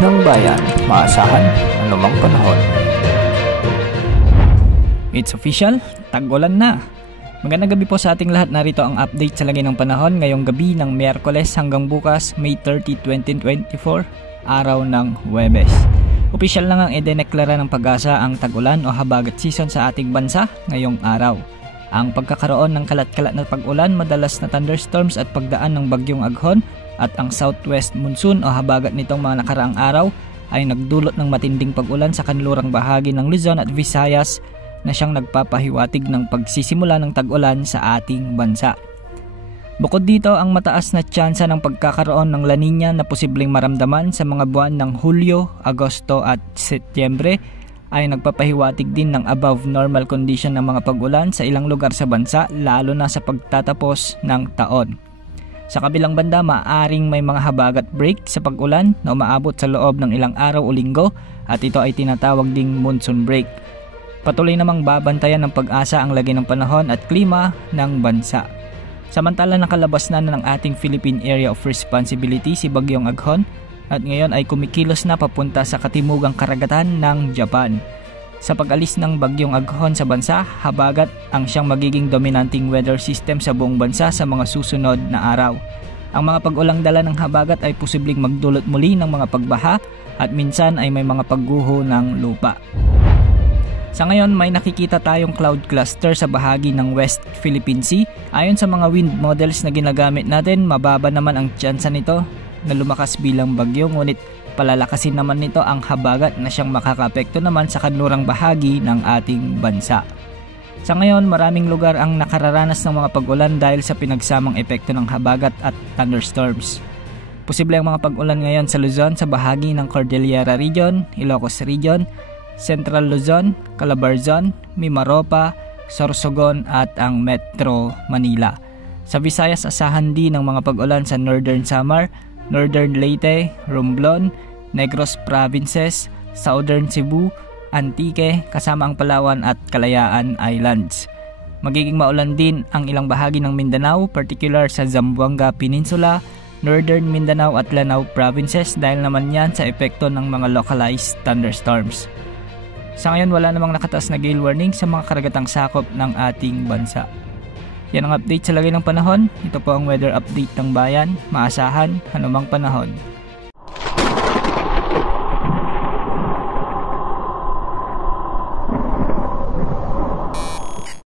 ng bayan, maasahan anumang panahon. It's official, tag-ulan na. Magandang gabi po sa ating lahat. Narito ang update sa lagay ng panahon ngayong gabi ng Miyerkules hanggang bukas, May 30, 2024, araw ng Huwebes. Opisyal na ngang ideneklara ng Pag-asa ang tag-ulan o habagat season sa ating bansa ngayong araw. Ang pagkakaroon ng kalat-kalat na pag-ulan, madalas na thunderstorms at pagdaan ng bagyong Aghon at ang southwest monsoon o habagat nitong mga nakaraang araw ay nagdulot ng matinding pag-ulan sa kanlurang bahagi ng Luzon at Visayas na siyang nagpapahiwatig ng pagsisimula ng tag-ulan sa ating bansa. Bukod dito, ang mataas na tsansa ng pagkakaroon ng La Nina na posibleng maramdaman sa mga buwan ng Hulyo, Agosto at Setyembre ay nagpapahiwatig din ng above normal condition ng mga pag-ulan sa ilang lugar sa bansa, lalo na sa pagtatapos ng taon. Sa kabilang banda, maaring may mga habagat break sa pag-ulan na umaabot sa loob ng ilang araw o linggo at ito ay tinatawag ding monsoon break. Patuloy namang babantayan ng Pag-asa ang lagay ng panahon at klima ng bansa. Samantala, nakalabas na ng ating Philippine Area of Responsibility si Bagyong Aghon at ngayon ay kumikilos na papunta sa katimugang karagatan ng Japan. Sa pag-alis ng Bagyong Aghon sa bansa, habagat ang siyang magiging dominanting weather system sa buong bansa sa mga susunod na araw. Ang mga pag-ulang dala ng habagat ay posibleng magdulot muli ng mga pagbaha at minsan ay may mga pagguho ng lupa. Sa ngayon, may nakikita tayong cloud cluster sa bahagi ng West Philippine Sea. Ayon sa mga wind models na ginagamit natin, mababa naman ang tsansa nito na lumakas bilang bagyo, ngunit palalakasin naman nito ang habagat na siyang makakaapekto naman sa kanlurang bahagi ng ating bansa. Sa ngayon, maraming lugar ang nakararanas ng mga pag-ulan dahil sa pinagsamang epekto ng habagat at thunderstorms. Posible ang mga pag-ulan ngayon sa Luzon sa bahagi ng Cordillera Region, Ilocos Region, Central Luzon, Calabarzon, Mimaropa, Sorsogon at ang Metro Manila. Sa Visayas, asahan din ng mga pag-ulan sa Northern Samar, Northern Leyte, Romblon, Negros Provinces, Southern Cebu, Antique, kasama ang Palawan at Kalayaan Islands. Magiging maulan din ang ilang bahagi ng Mindanao, particular sa Zamboanga Peninsula, Northern Mindanao at Lanao Provinces dahil naman yan sa epekto ng mga localized thunderstorms. Sa ngayon, wala namang nakataas na gale warning sa mga karagatang sakop ng ating bansa. Yan ang update sa lagay ng panahon. Ito po ang weather update ng bayan, maasahan anumang panahon.